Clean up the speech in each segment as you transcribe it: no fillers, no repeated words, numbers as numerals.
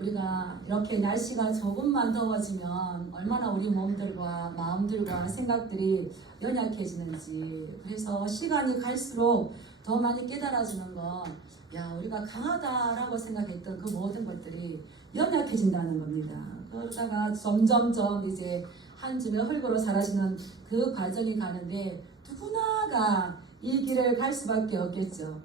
우리가 이렇게 날씨가 조금만 더워지면 얼마나 우리 몸들과 마음들과 생각들이 연약해지는지. 그래서 시간이 갈수록 더 많이 깨달아지는 건, 야, 우리가 강하다라고 생각했던 그 모든 것들이 연약해진다는 겁니다. 그러다가 점점점 이제 한 줌의 흙으로 사라지는 그 과정이 가는데, 누구나가 이 길을 갈 수밖에 없겠죠.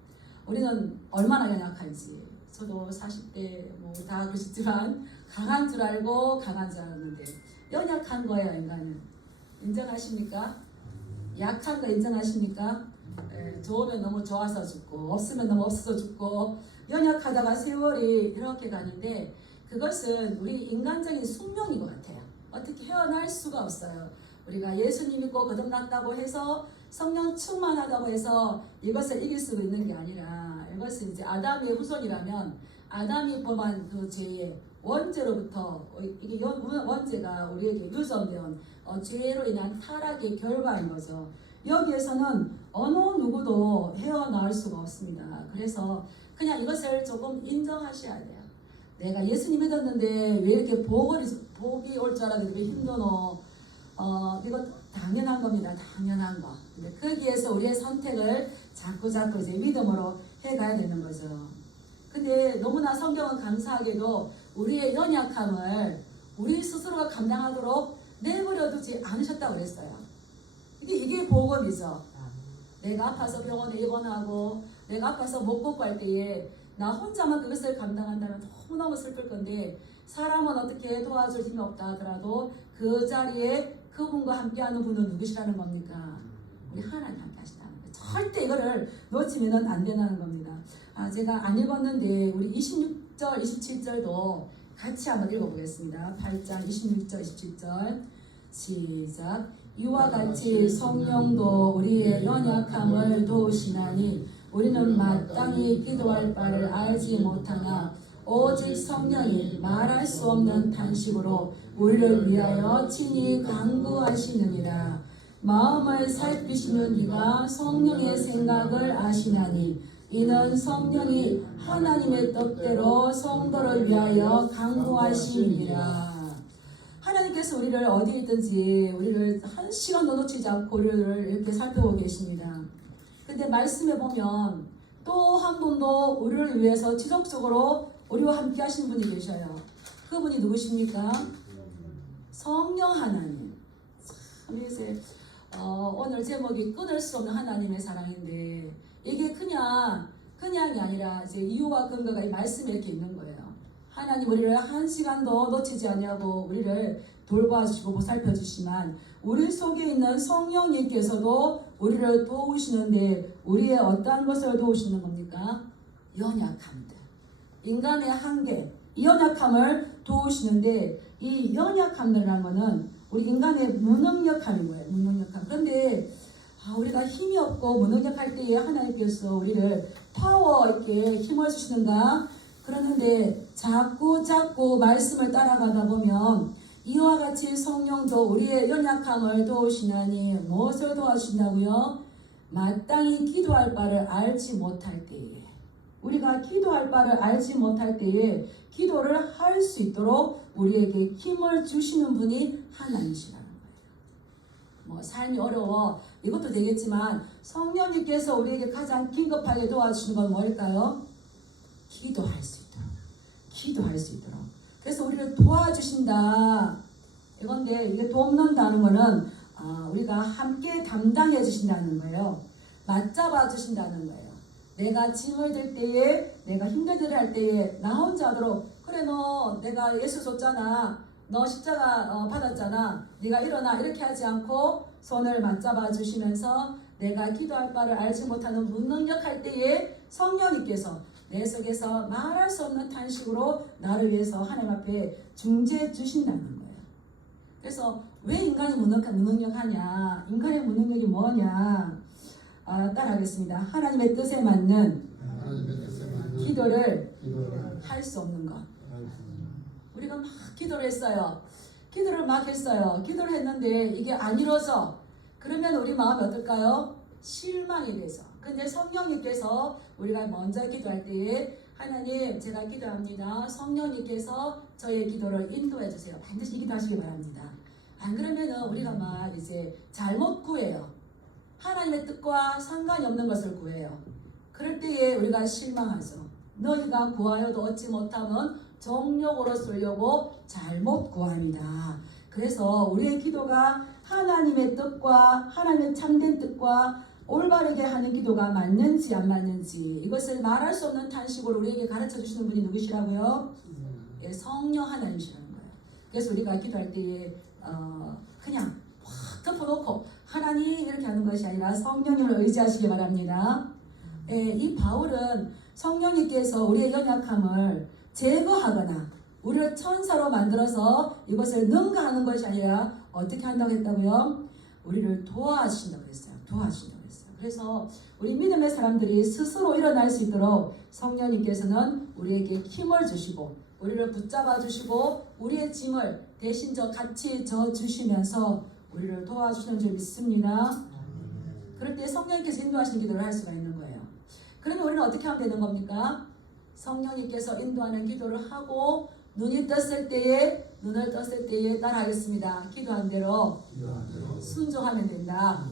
우리는 얼마나 연약한지. 저도 40대 다 그러시지만 강한 줄 알고 강한 줄 알았는데 연약한 거예요. 인간은. 인정하십니까? 약한 거 인정하십니까? 좋으면 너무 좋아서 죽고 없으면 너무 없어서 죽고 연약하다가 세월이 이렇게 가는데, 그것은 우리 인간적인 숙명인 것 같아요. 어떻게 헤어날 수가 없어요. 우리가 예수님 믿고 거듭났다고 해서 성령 충만하다고 해서 이것을 이길 수 있는 게 아니라, 이것은 이제 아담의 후손이라면 아담이 범한 그 죄의 원죄로부터, 이게 원죄가 우리에게 유전된 죄로 인한 타락의 결과인 거죠. 여기에서는 어느 누구도 헤어나올 수가 없습니다. 그래서 그냥 이것을 조금 인정하셔야 돼요. 내가 예수님 믿었는데 왜 이렇게 복이 올 줄 알았는데 왜 힘드노? 이거 당연한 겁니다. 당연한 거. 근데 거기에서 우리의 선택을 자꾸 이제 믿음으로 해가야 되는 거죠. 근데 너무나 성경은 감사하게도 우리의 연약함을 우리 스스로가 감당하도록 내버려 두지 않으셨다고 그랬어요. 이게 복음이죠. 내가 아파서 병원에 입원하고 내가 아파서 못 걷고 할 때에 나 혼자만 그것을 감당한다면 너무너무 슬플 건데, 사람은 어떻게 도와줄 힘이 없다 하더라도 그 자리에 그분과 함께하는 분은 누구시라는 겁니까? 우리 하나님 함께 하시다는 거예요. 절대 이거를 놓치면 안 된다는 겁니다. 제가 안 읽었는데 우리 26절, 27절도 같이 한번 읽어보겠습니다. 8장 26절, 27절 시작. 이와 같이 성령도 우리의 연약함을 도우시나니 우리는 마땅히 기도할 바를 알지 못하나 오직 성령이 말할 수 없는 탄식으로 우리를 위하여 친히 간구하시느니라. 마음을 살피시는 이가 성령의 생각을 아시나니 이는 성령이 하나님의 뜻대로 성도를 위하여 간구하심이니라. 하나님께서 우리를 어디에 있든지 우리를 한 시간도 놓치지 않고 우리를 이렇게 살펴보고 계십니다. 근데 말씀에 보면 또 한 분도 우리를 위해서 지속적으로 우리와 함께 하시는 분이 계셔요. 그분이 누구십니까? 성령 하나님. 참 이제 오늘 제목이 끊을 수 없는 하나님의 사랑인데, 이게 그냥이 아니라 이제 이유와 근거가 이 말씀에 이렇게 있는 거예요. 하나님 우리를 한 시간도 놓치지 않냐고 우리를 돌봐주시고 보살펴 주시지만, 우리 속에 있는 성령님께서도 우리를 도우시는데, 우리의 어떠한 것을 도우시는 겁니까? 연약함들, 인간의 한계, 이 연약함을 도우시는데, 이 연약함이라는 것은 우리 인간의 무능력함인 거예요. 무능력함. 그런데 우리가 힘이 없고 무능력할 때에 하나님께서 우리를 파워 있게 힘을 주시는가? 그러는데 자꾸 말씀을 따라가다 보면 이와 같이 성령도 우리의 연약함을 도우시나니 무엇을 도와주신다고요? 마땅히 기도할 바를 알지 못할 때에, 우리가 기도할 바를 알지 못할 때에 기도를 할 수 있도록 우리에게 힘을 주시는 분이 하나님이시라는 거예요. 삶이 어려워 이것도 되겠지만 성령님께서 우리에게 가장 긴급하게 도와주시는 건 뭘까요? 기도할 수 있도록. 그래서 우리를 도와주신다. 이건데, 이게 돕는다는 거는 우리가 함께 담당해 주신다는 거예요. 맞잡아 주신다는 거예요. 내가 짐을 들 때에, 내가 힘들들 할 때에 나 혼자 하도록, 그래 너 내가 예수 줬잖아, 너 십자가 받았잖아, 네가 일어나, 이렇게 하지 않고 손을 맞잡아 주시면서 내가 기도할 바를 알지 못하는 무능력할 때에 성령님께서 내 속에서 말할 수 없는 탄식으로 나를 위해서 하나님 앞에 중재해 주신다는 거예요. 그래서 왜 인간이 무능력하냐? 인간의 무능력이 뭐냐? 따라하겠습니다. 하나님의 뜻에 맞는 기도를 할 수 없는 것. 우리가 막 기도를 했어요. 기도를 했는데 이게 안 이루어져. 그러면 우리 마음이 어떨까요? 실망이 돼서. 근데 성령님께서 우리가 먼저 기도할 때에 하나님, 제가 기도합니다. 성령님께서 저의 기도를 인도해 주세요. 반드시 기도하시기 바랍니다. 안 그러면은 우리가 막 이제 잘못 구해요. 하나님의 뜻과 상관이 없는 것을 구해요. 그럴 때에 우리가 실망하죠. 너희가 구하여도 얻지 못하면 정욕으로 쏠려고 잘못 구합니다. 그래서 우리의 기도가 하나님의 뜻과 하나님의 참된 뜻과 올바르게 하는 기도가 맞는지 안 맞는지 이것을 말할 수 없는 탄식으로 우리에게 가르쳐 주시는 분이 누구시라고요? 예, 성령 하나님이시라는 거예요. 그래서 우리가 기도할 때에 그냥 확 덮어놓고 하나님 이렇게 하는 것이 아니라 성령님을 의지하시기 바랍니다. 예, 이 바울은 성령님께서 우리의 연약함을 제거하거나 우리를 천사로 만들어서 이것을 능가하는 것이 아니라 어떻게 한다고 했다고요? 우리를 도와주신다고 했어요. 도와주신다고 했어요. 그래서 우리 믿음의 사람들이 스스로 일어날 수 있도록 성령님께서는 우리에게 힘을 주시고 우리를 붙잡아 주시고 우리의 짐을 대신 같이 져 주시면서 우리를 도와주시는 줄 믿습니다. 그럴 때 성령님께서 인도하시는 기도를 할 수가 있는 거예요. 그러면 우리는 어떻게 하면 되는 겁니까? 성령님께서 인도하는 기도를 하고 눈을 떴을 때에 따라하겠습니다. 기도한 대로 순종하면 된다.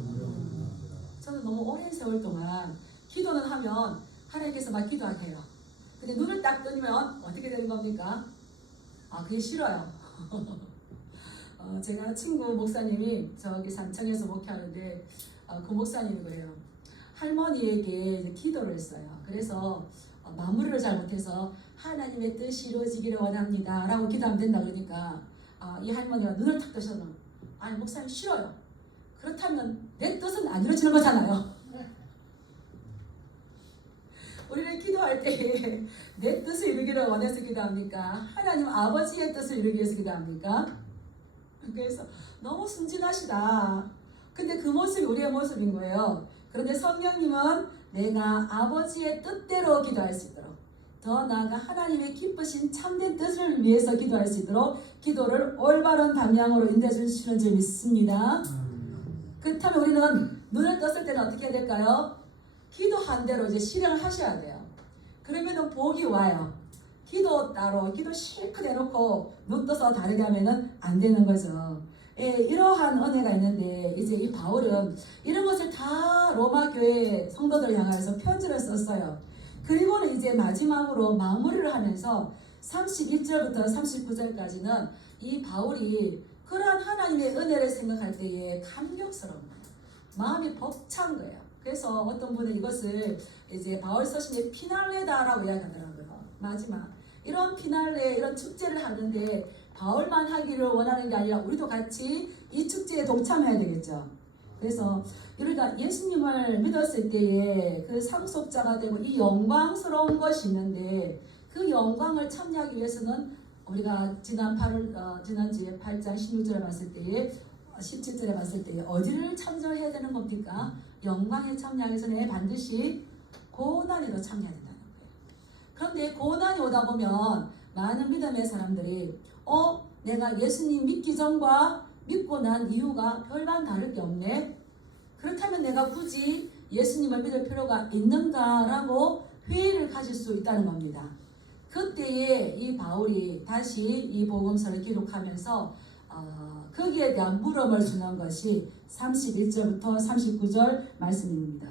저는 너무 오랜 세월 동안 기도는 하면 하나님께서 막 기도하게 해요. 근데 눈을 딱 뜨면 어떻게 되는 겁니까? 그게 싫어요. 제가 친구 목사님이 저기 산청에서 목회하는데 그 목사님이 그래요. 할머니에게 이제 기도를 했어요. 그래서 마무리를 잘 못해서 하나님의 뜻이 이루어지기를 원합니다 라고 기도하면 된다 그러니까 이 할머니가 눈을 탁 뜨셔서 아니 목사님 싫어요. 그렇다면 내 뜻은 안 이루어지는 거잖아요. 우리는 기도할 때 내 뜻을 이루기를 원해서 기도합니까? 하나님 아버지의 뜻을 이루기 위해서 기도합니까? 그래서 너무 순진하시다. 근데 그 모습이 우리의 모습인 거예요. 그런데 성령님은 내가 아버지의 뜻대로 기도할 수 있도록 더 나아가 하나님의 기쁘신 참된 뜻을 위해서 기도할 수 있도록 기도를 올바른 방향으로 인도해 주시는 줄 믿습니다. 그렇다면 우리는 눈을 떴을 때는 어떻게 해야 될까요? 기도한 대로 이제 실행을 하셔야 돼요. 그러면은 복이 와요. 기도 따로 기도 실컷 해놓고 눈 떠서 다르게 하면은 안 되는 거죠. 예, 이러한 은혜가 있는데 이제 이 바울은 이런 것을 다 로마 교회 성도들 향해서 편지를 썼어요. 그리고는 이제 마지막으로 마무리를 하면서 31절부터 39절까지는 이 바울이 그러한 하나님의 은혜를 생각할 때에 감격스러운 거예요. 마음이 벅찬 거예요. 그래서 어떤 분은 이것을 이제 바울 서신의 피날레다라고 이야기하더라고요. 마지막 이런 피날레 이런 축제를 하는데 바울만 하기를 원하는 게 아니라 우리도 같이 이 축제에 동참해야 되겠죠. 그래서 우리가 예수님을 믿었을 때에 그 상속자가 되고 이 영광스러운 것이 있는데 그 영광을 참여하기 위해서는 우리가 지난주에 8장 16절에 봤을 때에 17절에 봤을 때에 어디를 참여해야 되는 겁니까? 영광에 참여하기 전에 반드시 고난에도 참여해야 된다는 거예요. 그런데 고난이 오다 보면 많은 믿음의 사람들이 내가 예수님 믿기 전과 믿고 난 이유가 별반 다를 게 없네. 그렇다면 내가 굳이 예수님을 믿을 필요가 있는가라고 회의를 가질 수 있다는 겁니다. 그때에 이 바울이 다시 이 복음서를 기록하면서 거기에 대한 물음을 주는 것이 31절부터 39절 말씀입니다.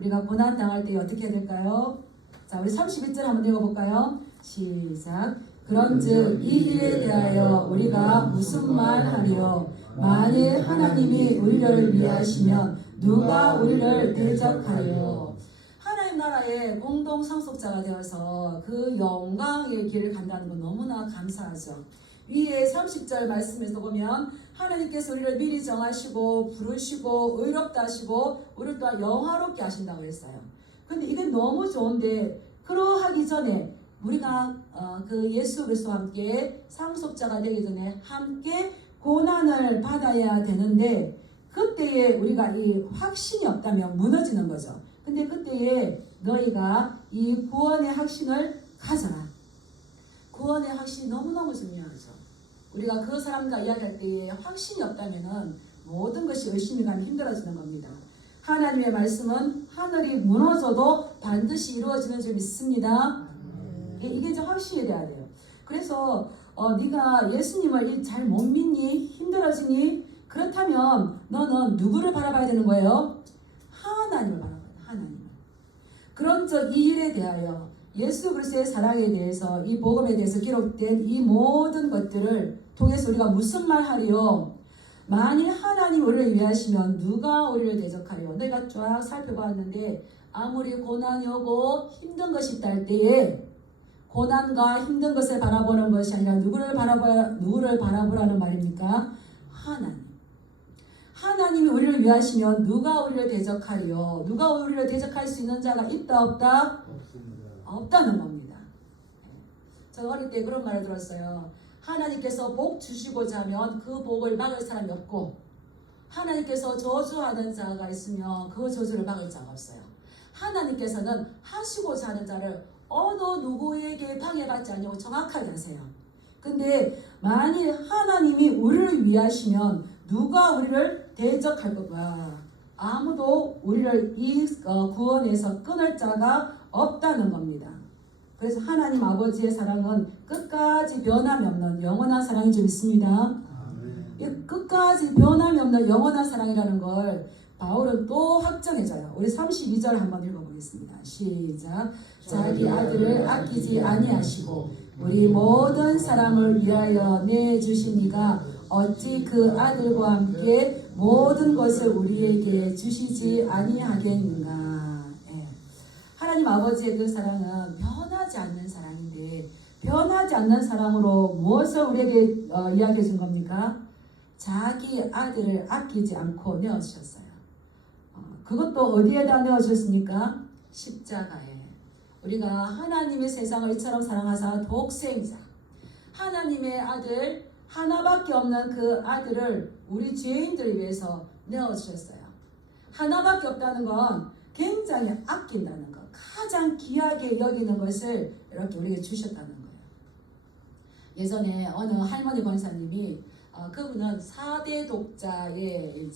우리가 고난 당할 때 어떻게 해야 될까요? 자, 우리 31절 한번 읽어볼까요? 시작. 그런즉 이 일에 대하여 우리가 무슨 말 하리요? 만일 하나님이 우리를 위하시면 누가 우리를 대적하리요? 하나님 나라의 공동 상속자가 되어서 그 영광의 길을 간다는 건 너무나 감사하죠. 위에 30절 말씀에서 보면 하나님께서 우리를 미리 정하시고 부르시고 의롭다 하시고 우리를 또한 영화롭게 하신다고 했어요. 근데 이게 너무 좋은데 그러하기 전에 우리가 그 예수 그리스도와 함께 상속자가 되기 전에 함께 고난을 받아야 되는데 그때에 우리가 이 확신이 없다면 무너지는 거죠. 근데 그때에 너희가 이 구원의 확신을 가져라. 구원의 확신이 너무너무 중요하죠. 우리가 그 사람과 이야기할 때에 확신이 없다면 모든 것이 의심이 가면 힘들어지는 겁니다. 하나님의 말씀은 하늘이 무너져도 반드시 이루어지는 줄 믿습니다. 이게 이제 확신이 돼야 돼요. 그래서 네가 예수님을 잘 못 믿니? 힘들어지니? 그렇다면 너는 누구를 바라봐야 되는 거예요? 하나님을 바라봐야 돼. 하나님을. 그런 이 일에 대하여 예수 그리스도의 사랑에 대해서 이 복음에 대해서 기록된 이 모든 것들을 통해서 우리가 무슨 말 하리요? 만일 하나님 우리를 위하시면 누가 우리를 대적하리요? 내가 쫙 살펴봤는데 아무리 고난이 오고 힘든 것이 있다 할 때에 고난과 힘든 것을 바라보는 것이 아니라 누구를 바라보라는 말입니까? 하나님. 하나님이 우리를 위하시면 누가 우리를 대적하리요? 누가 우리를 대적할 수 있는 자가 있다 없다? 없습니다. 없다는 겁니다. 저 어릴 때 그런 말을 들었어요. 하나님께서 복 주시고자 하면 그 복을 막을 사람이 없고 하나님께서 저주하는 자가 있으면 그 저주를 막을 자가 없어요. 하나님께서는 하시고자 하는 자를 어느 누구에게 방해받지 않냐고 정확하게 하세요. 근데 만일 하나님이 우리를 위하시면 누가 우리를 대적할 건가? 아무도 우리를 이 구원에서 끊을 자가 없다는 겁니다. 그래서 하나님 아버지의 사랑은 끝까지 변함이 없는 영원한 사랑이 좀 있습니다. 끝까지 변함이 없는 영원한 사랑이라는 걸 바울은 또 확정해줘요. 우리 32절 한번 읽어보겠습니다. 시작. 자기 아들을 아끼지 아니하시고 우리 모든 사람을 위하여 내주신 이가 어찌 그 아들과 함께 모든 것을 우리에게 주시지 아니하겠는가. 하나님 아버지의 그 사랑은 변하지 않는 사랑인데 변하지 않는 사랑으로 무엇을 우리에게 이야기해 준 겁니까? 자기 아들을 아끼지 않고 내어주셨어요. 그것도 어디에다 내어주셨습니까? 십자가에. 우리가 하나님의 세상을 이처럼 사랑하사 독생자 하나님의 아들 하나밖에 없는 그 아들을 우리 죄인들을 위해서 내어주셨어요. 하나밖에 없다는 건 굉장히 아낀다는 것, 가장 귀하게 여기는 것을 이렇게 우리에게 주셨다는 거예요. 예전에 어느 할머니 권사님이 그분은 4대 독자의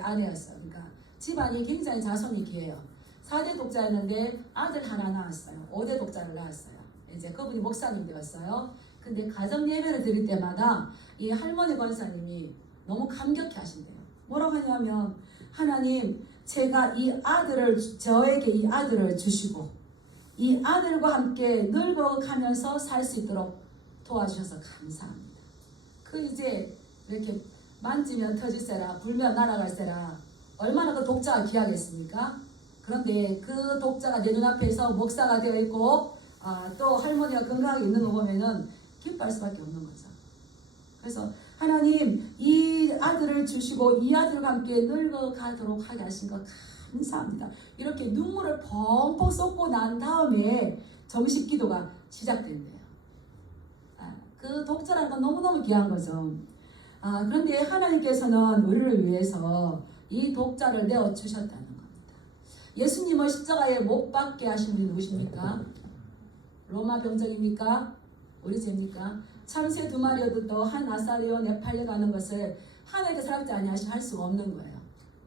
아내였어요. 그러니까 집안이 굉장히 자손이 귀해요. 4대 독자였는데 아들 하나 낳았어요. 5대 독자를 낳았어요. 이제 그분이 목사님 되었어요. 근데 가정 예배를 드릴 때마다 이 할머니 권사님이 너무 감격해 하신대요. 뭐라고 하냐면 하나님 제가 저에게 이 아들을 주시고 이 아들과 함께 늙어가면서 살 수 있도록 도와주셔서 감사합니다. 이제 이렇게 만지면 터질세라 불면 날아갈세라 얼마나 그 독자가 귀하겠습니까? 그런데 그 독자가 내 눈앞에서 목사가 되어 있고 또 할머니가 건강하게 있는 거 보면은 기뻐할 수밖에 없는 거죠. 그래서 하나님 이 아들을 주시고 이 아들과 함께 늙어가도록 하게 하신 거 감사합니다. 이렇게 눈물을 펑펑 쏟고 난 다음에 정식 기도가 시작된대요. 그 독자라는 건 너무너무 귀한 거죠. 그런데 하나님께서는 우리를 위해서 이 독자를 내어주셨다는 겁니다. 예수님을 십자가에 못 박게 하신 분이 누구십니까? 로마 병정입니까? 우리 죄입니까? 참새 2마리여도 또 한 아사리온에 팔려가는 것을 하나님께서 살지 아니하시면 할 수가 없는 거예요.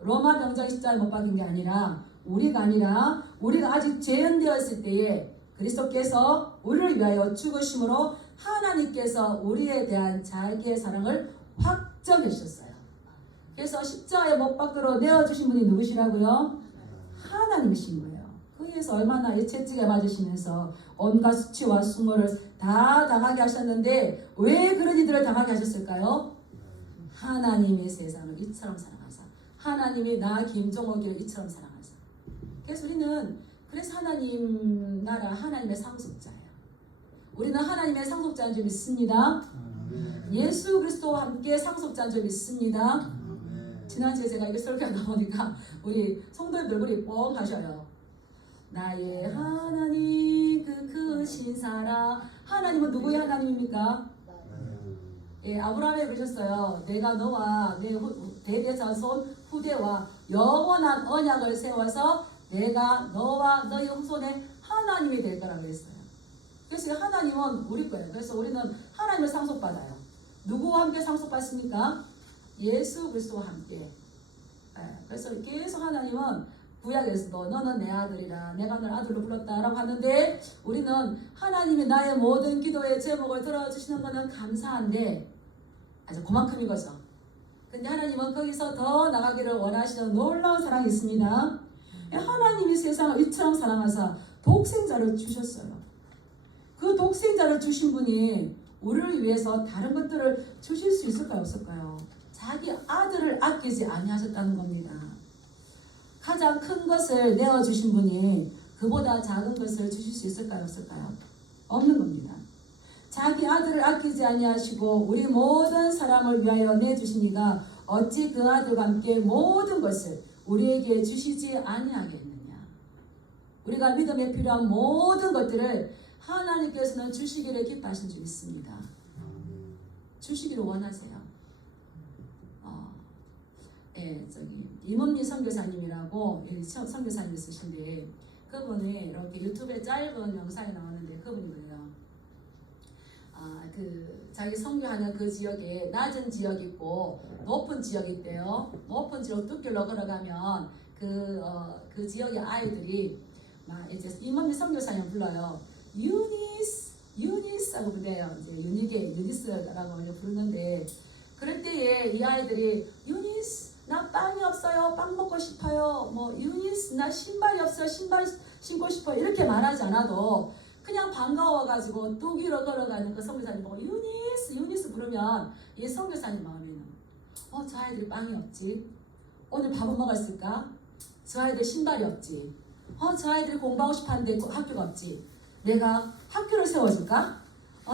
로마 병정이 십자가에 못 박힌 게 아니라 우리가 아직 재현되었을 때에 그리스도께서 우리를 위하여 죽으심으로 하나님께서 우리에 대한 자기의 사랑을 확정해 주셨어요. 그래서 십자가에 못 박도록 내어주신 분이 누구시라고요? 하나님이신 거예요. 그에서 얼마나 채찍에 맞으시면서 온갖 수치와 수모를 다 당하게 하셨는데 왜 그런 이들을 당하게 하셨을까요? 하나님이 세상을 이처럼 사랑하사 하나님이 나 김종옥이를 이처럼 사랑하사. 그래서 하나님 나라 하나님의 상속자예요. 우리는 하나님의 상속자인 줄 믿습니다. 예수 그리스도와 함께 상속자인 줄 믿습니다. 지난주에 제가 이거 설교하다 보니까 우리 성도의 얼굴이 뻥 하셔요. 나의 하나님 그 크신 사랑. 하나님은 누구의 하나님입니까? 아브라함에 그러셨어요. 내가 너와 내 대대자손 후대와 영원한 언약을 세워서 내가 너와 너희 후손의 하나님이 될 거라고 했어요. 그래서 하나님은 우리 거예요. 그래서 우리는 하나님을 상속받아요. 누구와 함께 상속받습니까? 예수 그리스도와 함께. 그래서 계속 하나님은 구약에서도 너는 내 아들이라 내가 너를 아들로 불렀다라고 하는데 우리는 하나님이 나의 모든 기도의 제목을 들어주시는 것은 감사한데 아주 그만큼인 거죠. 근데 하나님은 거기서 더 나가기를 원하시는 놀라운 사랑이 있습니다. 하나님이 세상을 이처럼 사랑하사 독생자를 주셨어요. 그 독생자를 주신 분이 우리를 위해서 다른 것들을 주실 수 있을까요? 없을까요? 자기 아들을 아끼지 아니하셨다는 겁니다. 가장 큰 것을 내어주신 분이 그보다 작은 것을 주실 수 있을까요? 없을까요? 없는 겁니다. 자기 아들을 아끼지 아니하시고 우리 모든 사람을 위하여 내주시니가 어찌 그 아들과 함께 모든 것을 우리에게 주시지 아니하겠느냐. 우리가 믿음에 필요한 모든 것들을 하나님께서는 주시기를 기뻐하신 줄 믿습니다. 주시기를 원하세요. 임은미 선교사님이라고 선교사님 있으신데 그분이 이렇게 유튜브에 짧은 영상이 나오는데 그분이 그래요. 자기 선교하는 그 지역에 낮은 지역이 있고 높은 지역이 있대요. 높은 지역 뚝길로 걸어가면 그 지역의 아이들이 막 이제 임은미 선교사님 불러요. 유니스 하고 부르대요. 이제 유니스라고 부르는데 그럴 때에 이 아이들이 유니스 나 빵이 없어요. 빵 먹고 싶어요. 유니스 나 신발이 없어요. 신발 신고 싶어요. 이렇게 말하지 않아도 그냥 반가워가지고 뚝이로 걸어가는 그 선교사님 보고 유니스 부르면 이 선교사님 마음에는 저 아이들이 빵이 없지. 오늘 밥은 먹었을까? 저 아이들 신발이 없지. 저 아이들이 공부하고 싶었는데 학교가 없지. 내가 학교를 세워줄까?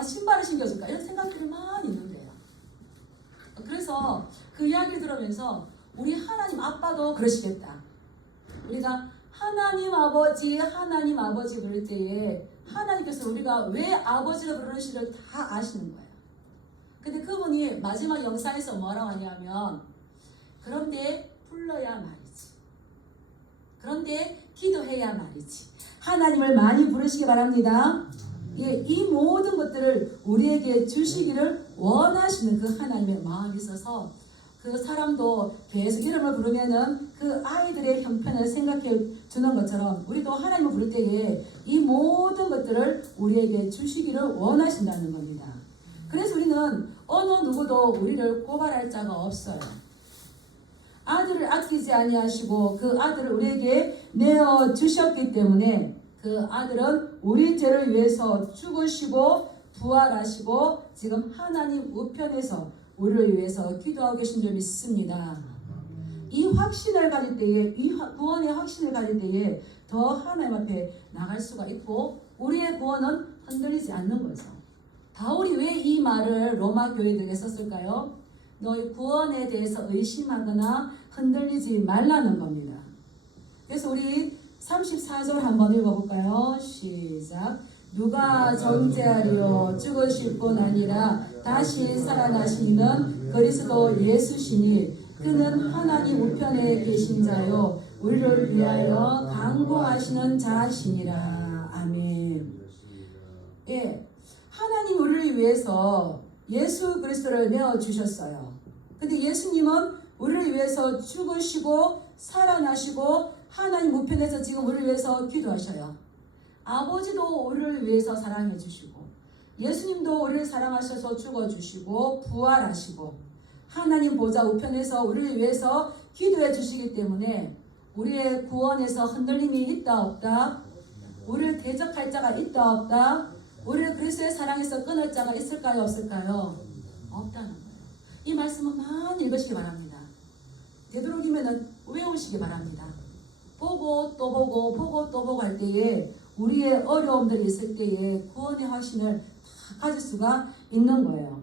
신발을 신겨줄까? 이런 생각들이 많이 있는 거예요. 그래서 그 이야기를 들으면서 우리 하나님 아빠도 그러시겠다. 우리가 하나님 아버지 부를 때에 하나님께서 우리가 왜 아버지를 부르시를 다 아시는 거예요. 근데 그분이 마지막 영상에서 뭐라고 하냐면 그런데 불러야 말이지. 그런데 기도해야 말이지. 하나님을 많이 부르시기 바랍니다. 이 모든 것들을 우리에게 주시기를 원하시는 그 하나님의 마음이 있어서 그 사람도 계속 이름을 부르면은 그 아이들의 형편을 생각해 주는 것처럼 우리도 하나님을 부를 때에 이 모든 것들을 우리에게 주시기를 원하신다는 겁니다. 그래서 우리는 어느 누구도 우리를 고발할 자가 없어요. 아들을 아끼지 아니하시고 그 아들을 우리에게 내어 주셨기 때문에 그 아들은 우리 죄를 위해서 죽으시고 부활하시고 지금 하나님 우편에서 우리를 위해서 기도하고 계신 줄 믿습니다. 이 확신을 가질 때에 이 구원의 확신을 가질 때에 더 하나님 앞에 나갈 수가 있고 우리의 구원은 흔들리지 않는 거죠. 바울이 왜 이 말을 로마 교회들에게 썼을까요? 너희 구원에 대해서 의심하거나 흔들리지 말라는 겁니다. 그래서 우리 34절 한번 읽어볼까요? 시작. 누가 정죄하리요 죽으실 뿐 아니라 다시 살아나시는 그리스도 예수시니 그는 하나님 우편에 계신 자요 우리를 위하여 간구하시는 자시니라. 아멘. 하나님 우리를 위해서 예수 그리스도를 내어주셨어요. 근데 예수님은 우리를 위해서 죽으시고 살아나시고 하나님 우편에서 지금 우리를 위해서 기도하셔요. 아버지도 우리를 위해서 사랑해 주시고 예수님도 우리를 사랑하셔서 죽어주시고 부활하시고 하나님 보좌 우편에서 우리를 위해서 기도해 주시기 때문에 우리의 구원에서 흔들림이 있다 없다? 우리를 대적할 자가 있다 없다? 우리를 그리스도의 사랑에서 끊을 자가 있을까요 없을까요? 없다는 거예요. 이 말씀은 많이 읽으시기 바랍니다. 되도록이면 외우시기 바랍니다. 보고 또 보고 보고 또 보고 할 때에 우리의 어려움들이 있을 때에 구원의 확신을 다 가질 수가 있는 거예요.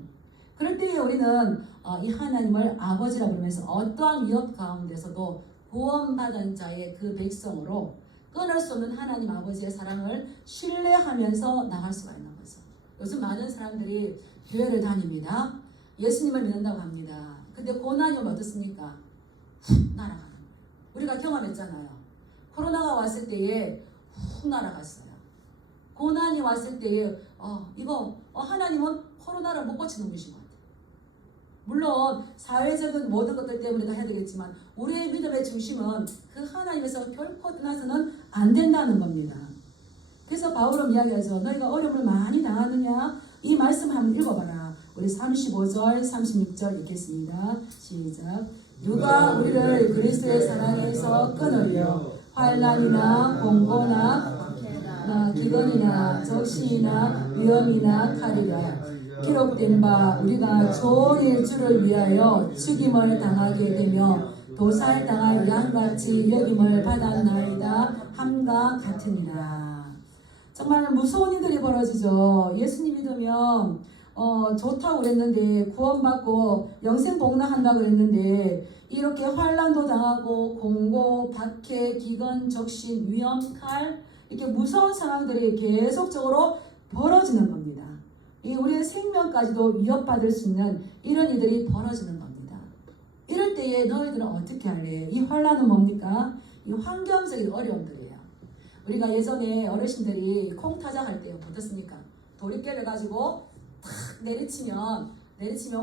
그럴 때에 우리는 이 하나님을 아버지라 부르면서 어떠한 위협 가운데서도 구원받은 자의 그 백성으로 끊을 수 없는 하나님 아버지의 사랑을 신뢰하면서 나갈 수가 있는 거죠. 요즘 많은 사람들이 교회를 다닙니다. 예수님을 믿는다고 합니다. 근데 고난이 오면 어떻습니까? 날아가는 거예요. 우리가 경험했잖아요. 코로나가 왔을 때에 훅 날아갔어요. 고난이 왔을 때에 하나님은 코로나를 못 고치는 분이신 것 같아요. 물론 사회적인 모든 것들 때문에도 해야 되겠지만 우리의 믿음의 중심은 그 하나님에서 결코 떠나서는 안 된다는 겁니다. 그래서 바울은 이야기하죠. 너희가 어려움을 많이 당하느냐? 이 말씀 한번 읽어봐라. 우리 35절, 36절 읽겠습니다. 시작. 누가 우리를 그리스도의 사랑에서 끊으려 환난이나 공고나 기근이나 적신이나 위험이나 칼이라 기록된 바 우리가 종일 주를 위하여 죽임을 당하게 되며 도살당할 양같이 여김을 받았나이다 함과 같으니라. 정말 무서운 일들이 벌어지죠. 예수님 믿으면 좋다고 그랬는데 구원받고 영생 복락한다고 그랬는데 이렇게 환난도 당하고 공고, 박해, 기근, 적신, 위험, 칼 이렇게 무서운 상황들이 계속적으로 벌어지는 겁니다. 이 우리의 생명까지도 위협받을 수 있는 이런 일들이 벌어지는 겁니다. 이럴 때에 너희들은 어떻게 할래? 이 환난은 뭡니까? 이 환경적인 어려움들이에요. 우리가 예전에 어르신들이 콩 타작할 때 어떻습니까? 도리깨를 가지고 탁 내리치면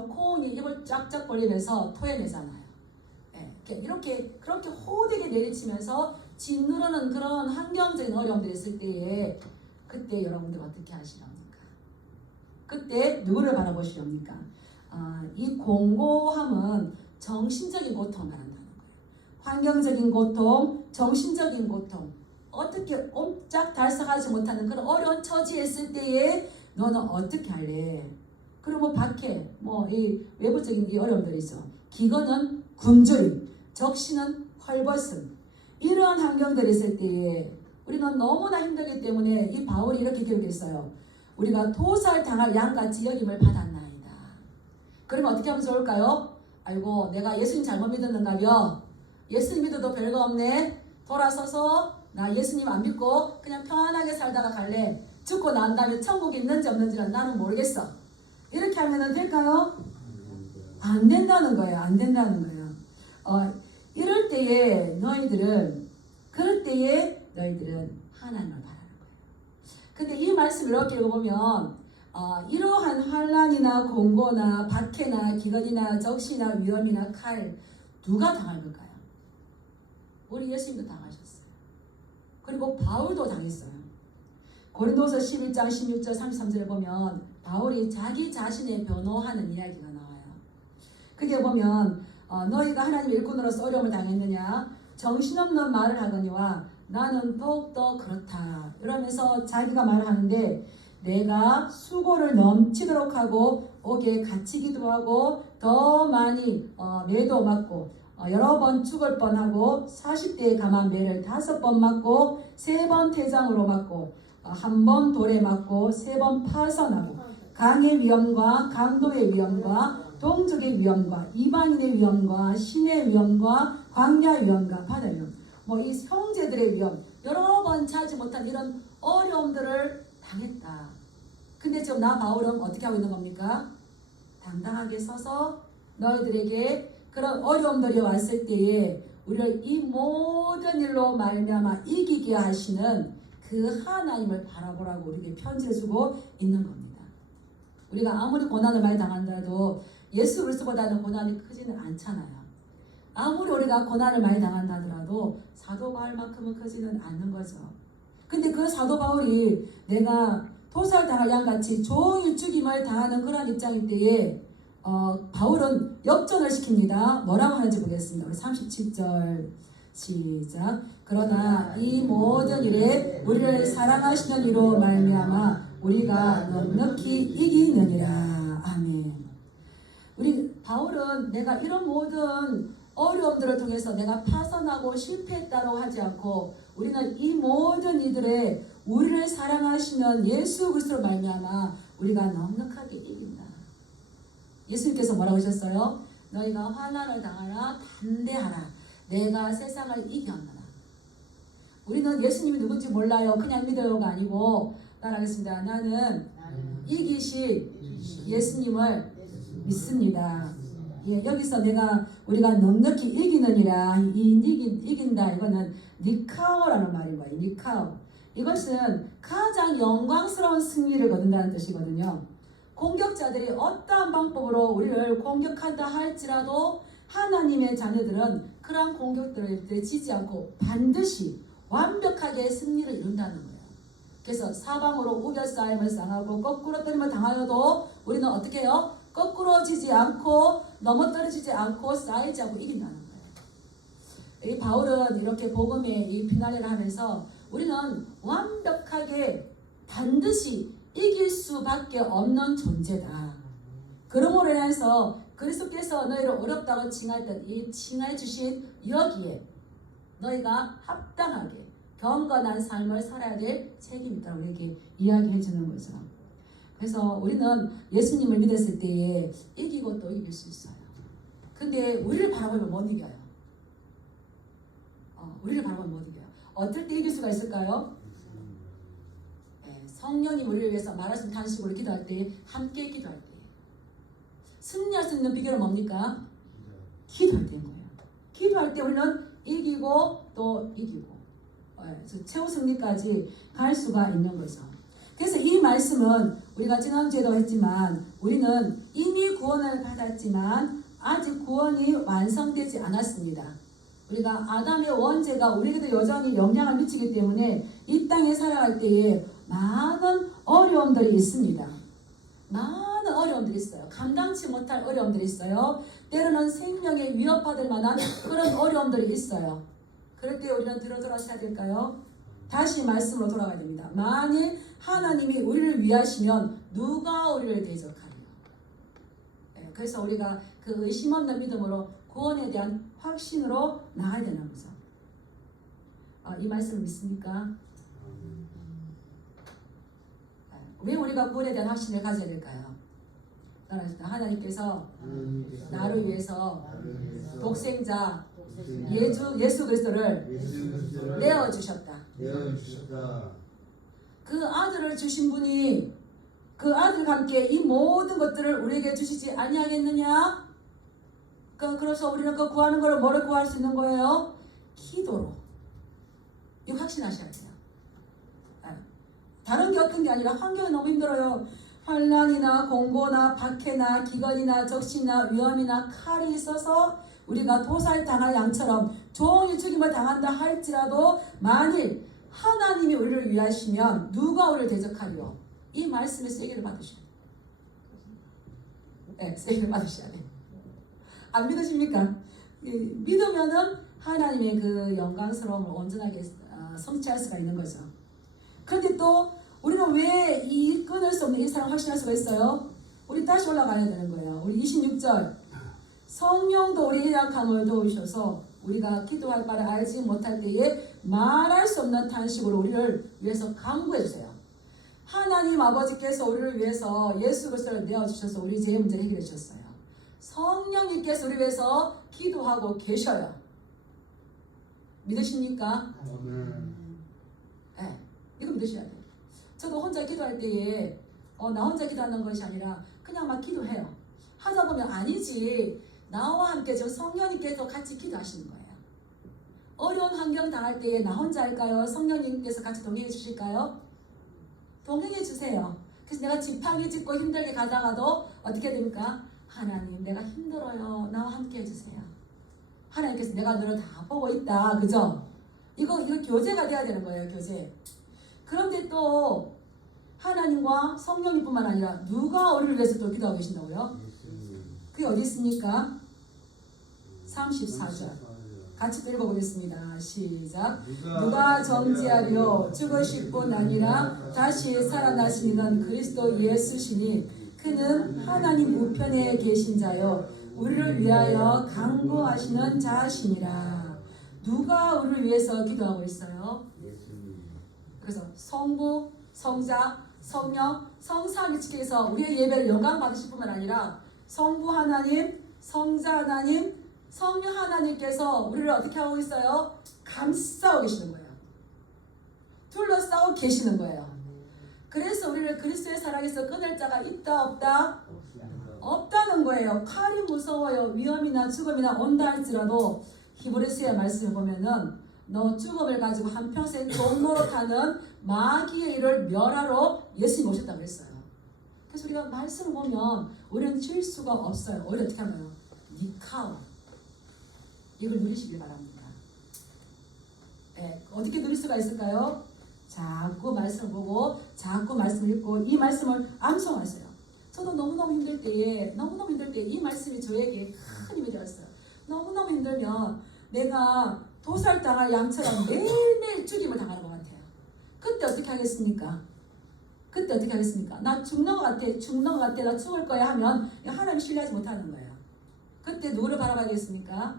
콩이 입을 쫙쫙 벌리면서 토해내잖아요. 이렇게 그렇게 호되게 내리치면서 짓누르는 그런 환경적인 어려움들이 있을 때에 그때 여러분들 어떻게 하시렵니까? 그때 누구를 바라보시렵니까? 이 공고함은 정신적인 고통을 말한다는 거예요. 환경적인 고통, 정신적인 고통, 어떻게 옴짝달싹하지 못하는 그런 어려운 처지에 있을 때에 너는 어떻게 할래? 그리고 박해, 이 외부적인 이 어려움들이 있어. 기근은 굶주림, 적신은 헐벗음. 이러한 환경들이 있을 때에 우리는 너무나 힘들기 때문에 이 바울이 이렇게 기록했어요. 우리가 도살당할 양같이 여김을 받았나이다. 그러면 어떻게 하면 좋을까요? 아이고 내가 예수님 잘못 믿었는가요? 예수님 믿어도 별거 없네. 돌아서서 나 예수님 안 믿고 그냥 편안하게 살다가 갈래. 죽고 난 다음에 천국이 있는지 없는지는 나는 모르겠어. 이렇게 하면 될까요? 안 된다는 거예요. 안 된다는 거예요. 이럴 때에 너희들은 하나님을 바라는 거예요. 근데 이 말씀을 이렇게 읽어보면 이러한 환난이나 공고나 박해나 기근이나 적시나 위험이나 칼 누가 당할 걸까요? 우리 예수님도 당하셨어요. 그리고 바울도 당했어요. 고린도서 11장 16절 33절에 보면 바울이 자기 자신의 변호하는 이야기가 나와요. 그게 보면 너희가 하나님의 일꾼으로서 어려움을 당했느냐? 정신없는 말을 하거니와 나는 더욱더 그렇다. 이러면서 자기가 말을 하는데 내가 수고를 넘치도록 하고 옥에 갇히기도 하고 더 많이 매도 맞고 여러 번 죽을 뻔하고 40대에 감한 매를 5번 맞고 3번 태장으로 맞고 1번 돌에 맞고 3번 파선하고 강의 위험과 강도의 위험과 동족의 위험과 이방인의 위험과 신의 위험과 광야 위험과 바다의 위험 이 형제들의 위험 여러 번 차지 못한 이런 어려움들을 당했다. 근데 지금 나 바울은 어떻게 하고 있는 겁니까? 당당하게 서서 너희들에게 그런 어려움들이 왔을 때에 우리를 이 모든 일로 말미암아 이기게 하시는 그 하나님을 바라보라고 우리에게 편지를 주고 있는 겁니다. 우리가 아무리 고난을 많이 당한다도 예수 그리스도보다는 고난이 크지는 않잖아요. 아무리 우리가 고난을 많이 당한다 하더라도 사도 바울만큼은 크지는 않는 거죠. 근데 그 사도 바울이 내가 도살당할 양같이 종일 죽임을 당하는 그런 입장일 때에 바울은 역전을 시킵니다. 뭐라고 하는지 보겠습니다. 우리 37절 시작. 그러나 이 모든 일에 우리를 사랑하시는 이로 말미암아 우리가 넉넉히 이기느니라. 아멘. 우리 바울은 내가 이런 모든 어려움들을 통해서 내가 파선하고 실패했다고 하지 않고 우리는 이 모든 이들의 우리를 사랑하시는 예수 그리스도로 말미암아 우리가 넉넉하게 이긴다. 예수님께서 뭐라고 하셨어요? 너희가 환난을 당하라 담대하라 내가 세상을 이겼노라. 우리는 예수님이 누군지 몰라요. 그냥 믿어요가 아니고 따라하겠습니다. 나는 이기실 예수님을 믿습니다. 여기서 우리가 넉넉히 이기느니라 이긴다 이거는 니카오라는 말인 거예요. 니카오. 이것은 가장 영광스러운 승리를 거둔다는 뜻이거든요. 공격자들이 어떠한 방법으로 우리를 공격한다 할지라도 하나님의 자녀들은 그러한 공격들을 지지 않고 반드시 완벽하게 승리를 이룬다는 거예요. 그래서 사방으로 우겨싸임을 당하고 거꾸로 때림을 당하여도 우리는 어떻게 해요? 거꾸로 지지 않고 넘어떨어지지 않고 쌓이지 않고 이긴다는 거예요. 이 바울은 이렇게 복음의 이 피날레를 하면서 우리는 완벽하게 반드시 이길 수밖에 없는 존재다. 그러므로 인해서 그리스도께서 너희를 어렵다고 칭할 때 이 칭해 주신 여기에 너희가 합당하게 경건한 삶을 살아야 될 책임이 있다고 이렇게 이야기해 주는 거죠. 그래서 우리는 예수님을 믿었을 때에 이기고 또 이길 수 있어요. 근데 우리를 바라보면 못 이겨요. 우리를 바라보면 못 이겨요. 어떨 때 이길 수가 있을까요? 성령님 우리를 위해서 말할 수 있는 탄식으로 기도할 때, 함께 기도할 때. 승리할 수 있는 비결은 뭡니까? 기도할 때인 거예요. 기도할 때 우리는 이기고 또 이기고 최후 승리까지 갈 수가 있는 거죠. 그래서 이 말씀은 우리가 지난주에도 했지만 우리는 이미 구원을 받았지만 아직 구원이 완성되지 않았습니다. 우리가 아담의 원죄가 우리에게도 여전히 영향을 미치기 때문에 이 땅에 살아갈 때에 많은 어려움들이 있습니다. 많은 어려움들이 있어요. 감당치 못할 어려움들이 있어요. 때로는 생명에 위협받을 만한 그런 어려움들이 있어요. 그럴 때 우리는 돌아서야 될까요? 다시 말씀으로 돌아가야 됩니다. 만일 하나님이 우리를 위하시면 누가 우리를 대적하리요? 그래서 우리가 그 의심 없는 믿음으로 구원에 대한 확신으로 나아야 되는 거죠. 이 말씀 믿습니까? 왜 우리가 구원에 대한 확신을 가져야 될까요? 하나님께서 나를 위해서 독생자 예수 그리스도를 내어주셨다. 그 아들을 주신 분이 그 아들과 함께 이 모든 것들을 우리에게 주시지 아니하겠느냐? 그래서 우리는 그 구하는 걸 뭐를 구할 수 있는 거예요? 기도로. 이거 확신하셔야 돼요. 다른 게 어떤 게 아니라 환경이 너무 힘들어요. 환난이나 공고나 박해나 기근이나 적신이나 위험이나 칼이 있어서 우리가 도살당할 양처럼 종일 죽임을 당한다 할지라도 만일 하나님이 우리를 위하시면 누가 우리를 대적하리요? 이 말씀의 세계를 받으셔야 돼요. 세계를 받으셔야 돼요. 안 믿으십니까? 믿으면은 하나님의 그 영광스러움을 온전하게 성취할 수가 있는 거죠. 그런데 또 우리는 왜 이 끊을 수 없는 이 사랑 확신할 수가 있어요? 우리 다시 올라가야 되는 거예요. 우리 26절 성령도 우리 연약함을 도우셔서 우리가 기도할 바를 알지 못할 때에 말할 수 없는 탄식으로 우리를 위해서 간구해 주세요. 하나님 아버지께서 우리를 위해서 예수 그리스도를 내어주셔서 우리 죄의 문제를 해결해 주셨어요. 성령님께서 우리 위해서 기도하고 계셔요. 믿으십니까? 네, 이거 믿으셔야 돼요. 저도 혼자 기도할 때에 나 혼자 기도하는 것이 아니라 그냥 막 기도해요. 하다 보면 아니지, 나와 함께 저 성령님께서 같이 기도하시는 거예요. 어려운 환경 당할 때에 나 혼자 할까요? 성령님께서 같이 동행해 주실까요? 동행해 주세요. 그래서 내가 지팡이 짚고 힘들게 가다가도 어떻게 됩니까? 하나님, 내가 힘들어요. 나와 함께 해주세요. 하나님께서 내가 너를 다 보고 있다. 그죠? 이거 교제가 돼야 되는 거예요. 교제. 그런데 또 하나님과 성령님뿐만 아니라 누가 우리를 위해서 또 기도하고 계신다고요? 그게 어디 있습니까? 34절. 같이 읽어보겠습니다. 시작. 누가 정죄하려 죽으실 뿐 아니라 다시 살아나시는 그리스도 예수시니 그는 하나님 우편에 계신 자요 우리를 위하여 간구하시는 자시니라. 누가 우리를 위해서 기도하고 있어요? 그래서 성부, 성자, 성령, 성삼위 측에서 우리의 예배를 영광 받으실 뿐만 아니라 성부 하나님, 성자 하나님, 성령 하나님께서 우리를 어떻게 하고 있어요? 감싸고 계시는 거예요. 둘러싸고 계시는 거예요. 그래서 우리를 그리스도의 사랑에서 끊을 자가 있다 없다? 없다는 거예요. 칼이 무서워요. 위험이나 죽음이나 온다 할지라도 히브리서의 말씀을 보면은 너 죽음을 가지고 한평생 종로로 타는 마귀의 일을 멸하러 예수님이 오셨다고 했어요. 그래서 우리가 말씀을 보면 우리는 질 수가 없어요. 오히려 어떻게 하나요? 니카오. 이걸 누리시길 바랍니다. 네, 어떻게 누릴 수가 있을까요? 자꾸 말씀을 보고 자꾸 말씀을 읽고 이 말씀을 암송하세요. 저도 너무너무 힘들 때에 이 말씀이 저에게 큰 힘이 되었어요. 너무너무 힘들면 내가 도살당할 양처럼 매일매일 죽임을 당하는 것 같아요. 그때 어떻게 하겠습니까? 나 죽는 것 같아, 나 죽을 거야 하면 하나님 신뢰하지 못하는 거예요. 그때 누구를 바라봐야겠습니까?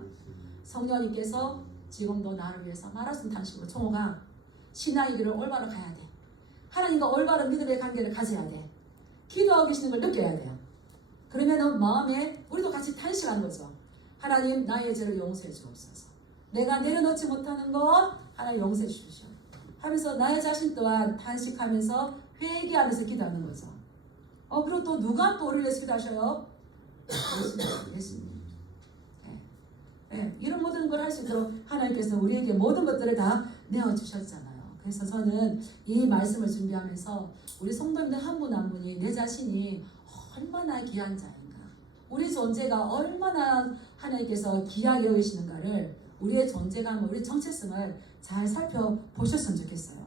성령님께서 지금도 나를 위해서 말하신 당신으로 총호가 신앙의 길을 올바로 가야 돼. 하나님과 올바른 믿음의 관계를 가져야 돼. 기도하고 계시는 걸 느껴야 돼요. 그러면은 마음에 우리도 같이 탄식하는 거죠. 하나님 나의 죄를 용서해 주옵소서. 내가 내려놓지 못하는 것 하나님 용서해 주십시오. 하면서 나의 자신 또한 탄식하면서 회개하면서 기도하는 거죠. 그리고 또 누가 또 우리를 위해서 기도하셔요? 예수님. 네, 이런 모든 걸 할 수 있도록 하나님께서 우리에게 모든 것들을 다 내어주셨잖아요. 그래서 저는 이 말씀을 준비하면서 우리 성도님들 한 분 한 분이 내 자신이 얼마나 귀한 자인가, 우리 존재가 얼마나 하나님께서 귀하게 여기시는가를, 우리의 존재감, 우리 정체성을 잘 살펴보셨으면 좋겠어요.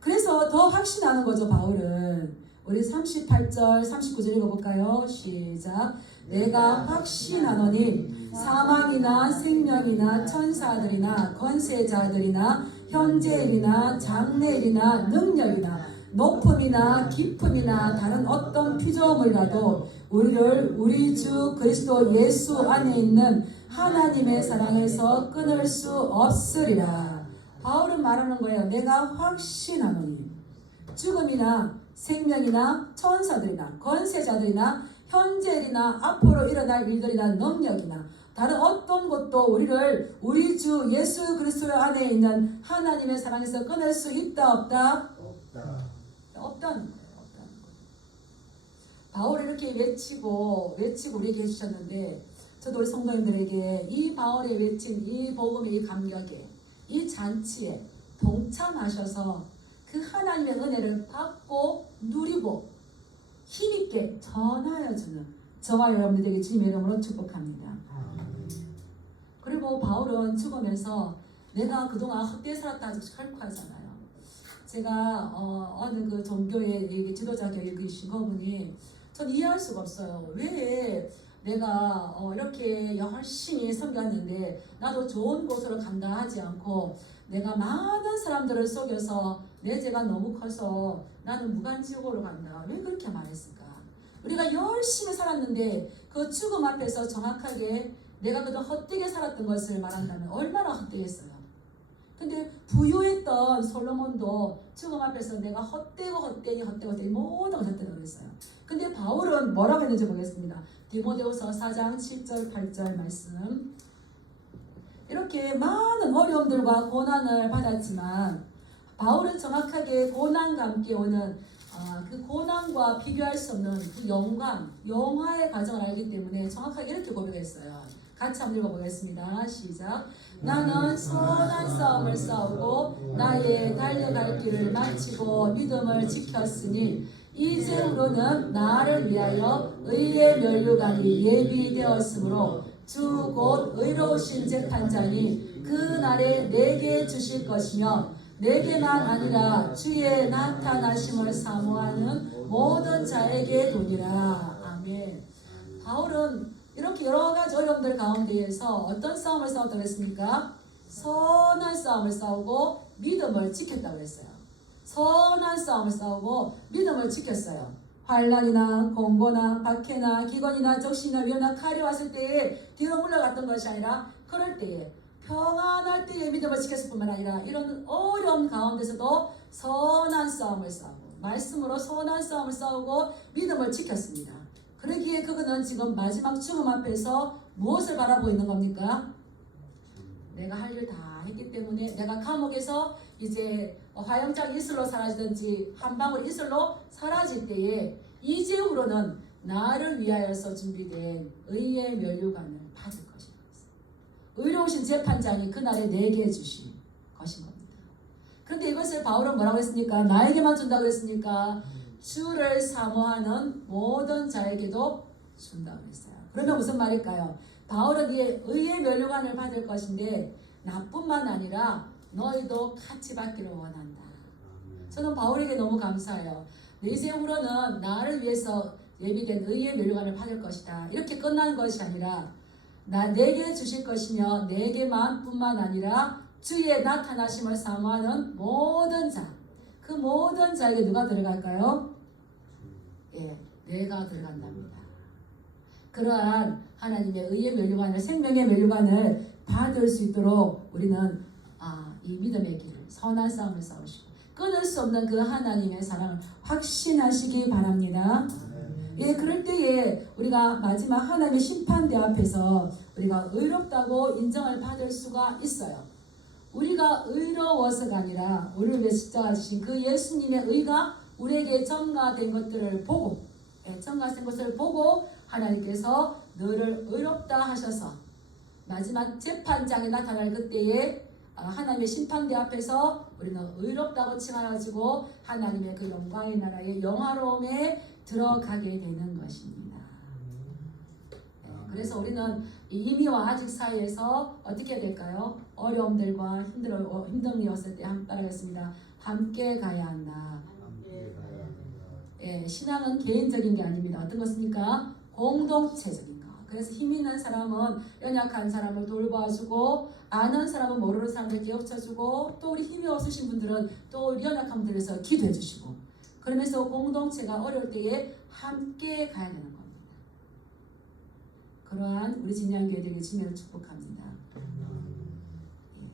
그래서 더 확신하는 거죠. 바울은 우리 38절 39절 읽어볼까요? 시작. 내가 확신하노니 사망이나 생명이나 천사들이나 권세자들이나 현재일이나 장래일이나 능력이나 높음이나 깊음이나 다른 어떤 피조물이라도 우리를 우리 주 그리스도 예수 안에 있는 하나님의 사랑에서 끊을 수 없으리라. 바울은 말하는 거예요. 내가 확신하노니 죽음이나 생명이나 천사들이나 권세자들이나 현재일이나 앞으로 일어날 일들이나 능력이나 다른 어떤 것도 우리를 우리 주 예수 그리스도 안에 있는 하나님의 사랑에서 끊을 수 있다 없다? 없다는 거예요. 바울이 이렇게 외치고 우리에게 해주셨는데, 저도 우리 성도님들에게 이 바울이 외친 이 복음의 이 감격에, 이 잔치에 동참하셔서 그 하나님의 은혜를 받고 누리고 힘있게 전하여주는 저와 여러분들에게 주님의 이름으로 축복합니다. 그리고 바울은 죽으면서 내가 그동안 헛되이 살았다 아주 칼칼하잖아요. 제가 어느 그 종교의 지도자 교육이신 그분이 전 이해할 수가 없어요. 왜 내가 이렇게 열심히 섬겼는데 나도 좋은 곳으로 간다 하지 않고 내가 많은 사람들을 속여서 내 죄가 너무 커서 나는 무간지옥으로 간다. 왜 그렇게 말했을까? 우리가 열심히 살았는데 그 죽음 앞에서 정확하게 내가 그동안 헛되게 살았던 것을 말한다면 얼마나 헛되겠어요. 근데 부유했던 솔로몬도 죽음 앞에서 내가 헛되고 모든 걸 헛되다고 그랬어요. 근데 바울은 뭐라고 했는지 보겠습니다. 디모데후서 4장 7절 8절 말씀. 이렇게 많은 어려움들과 고난을 받았지만 바울은 정확하게 고난과 함께 오는 그 고난과 비교할 수 없는 그 영화의 과정을 알기 때문에 정확하게 이렇게 고백했어요. 같이 한번 읽어보겠습니다. 시작. 나는 선한 싸움을 싸우고 나의 달려갈 길을 마치고 믿음을 지켰으니 이제후로는 나를 위하여 의의 면류관이 예비되었으므로 주 곧 의로우신 재판장이 그 날에 내게 주실 것이며 내게만 아니라 주의 나타나심을 사모하는 모든 자에게 도니라. 아멘. 바울은 이렇게 여러 가지 어려움들 가운데에서 어떤 싸움을 싸웠다고 했습니까? 선한 싸움을 싸우고 믿음을 지켰다고 했어요. 선한 싸움을 싸우고 믿음을 지켰어요. 환난이나 공고나 박해나 기근이나 적신이나 위험이나 칼이 왔을 때에 뒤로 물러갔던 것이 아니라 그럴 때에 평안할 때에 믿음을 지켰을 뿐만 아니라 이런 어려운 가운데서도 선한 싸움을 싸우고 말씀으로 선한 싸움을 싸우고 믿음을 지켰습니다. 그러기에 그거는 지금 마지막 죽음 앞에서 무엇을 바라보고 있는 겁니까? 내가 할 일 다 했기 때문에 내가 감옥에서 이제 화영장 이슬로 사라지든지 한 방울 이슬로 사라질 때에 이제후로는 나를 위하여서 준비된 의의 면류관을 받을 것인 것입니다. 의로우신 재판장이 그날에 내게 주신 것인 겁니다. 그런데 이것을 바울은 뭐라고 했습니까? 나에게만 준다고 했습니까? 주를 사모하는 모든 자에게도 준다고 했어요. 그러면 무슨 말일까요? 바울은 이 의의 면류관을 받을 것인데 나뿐만 아니라 너희도 같이 받기를 원한다. 저는 바울에게 너무 감사해요. 이제후로는 나를 위해서 예비된 의의 면류관을 받을 것이다. 이렇게 끝나는 것이 아니라 내게 주실 것이며 내게만 뿐만 아니라 주의 나타나심을 사모하는 모든 자, 그 모든 자에게 누가 들어갈까요? 예, 내가 들어간답니다. 그러한 하나님의 의의 면류관을, 생명의 면류관을 받을 수 있도록 우리는 이 믿음의 길을, 선한 싸움을 싸우시고 끊을 수 없는 그 하나님의 사랑을 확신하시기 바랍니다. 예, 그럴 때에 우리가 마지막 하나님의 심판대 앞에서 우리가 의롭다고 인정을 받을 수가 있어요. 우리가 의로워서가 아니라 우리를 위해 십자가 지신 그 예수님의 의가 우리에게 전가된 것들을 보고, 전가된 것을 보고 하나님께서 너를 의롭다 하셔서 마지막 재판장에 나타날 그때에 하나님의 심판대 앞에서 우리는 의롭다고 칭하여지고 하나님의 그 영광의 나라의 영화로움에 들어가게 되는 것입니다. 그래서 우리는 이미와 아직 사이에서 어떻게 해야 될까요? 어려움들과 힘듦이 왔을 때 따라가겠습니다. 함께 가야 한다. 예, 신앙은 개인적인 게 아닙니다. 어떤 것입니까? 공동체적인 것. 그래서 힘 있는 사람은 연약한 사람을 돌봐주고, 아는 사람은 모르는 사람을 깨우쳐주고, 또 우리 힘이 없으신 분들은 또 우리 연약한 분들을 위해서 기도해 주시고, 그러면서 공동체가 어려울 때에 함께 가야 되는 겁니다. 그러한 우리 진양교회들에게 주님을 축복합니다. 예.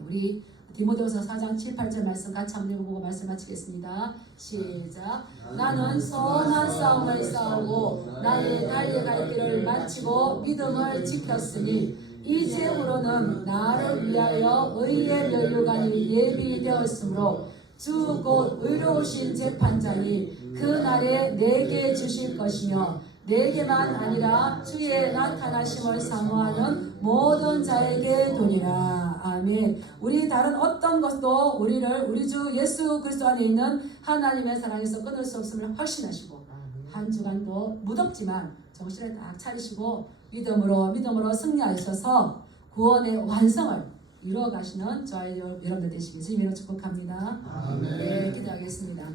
우리 디모데후서 4장 7, 8절 말씀 같이 한번 읽어보고 말씀 마치겠습니다. 시작. 나는 선한 싸움을 싸우고 나의 달려갈 길을 마치고 믿음을 지켰으니 이제후로는 나를 위하여 의의 면류관이 예비되었으므로 주 곧 의로우신 재판장이 그 날에 내게 주실 것이며 내게만 아니라 주의 나타나심을 사모하는 모든 자에게 도니라. 아멘. 우리 다른 어떤 것도 우리를 우리 주 예수 그리스도 안에 있는 하나님의 사랑에서 끊을 수 없음을 확신하시고 한 주간도 무덥지만 정신을 딱 차리시고 믿음으로 승리하셔서 구원의 완성을 이루어 가시는 저희 여러분들 되시길 주님으로 축복합니다. 아멘. 네, 기도하겠습니다.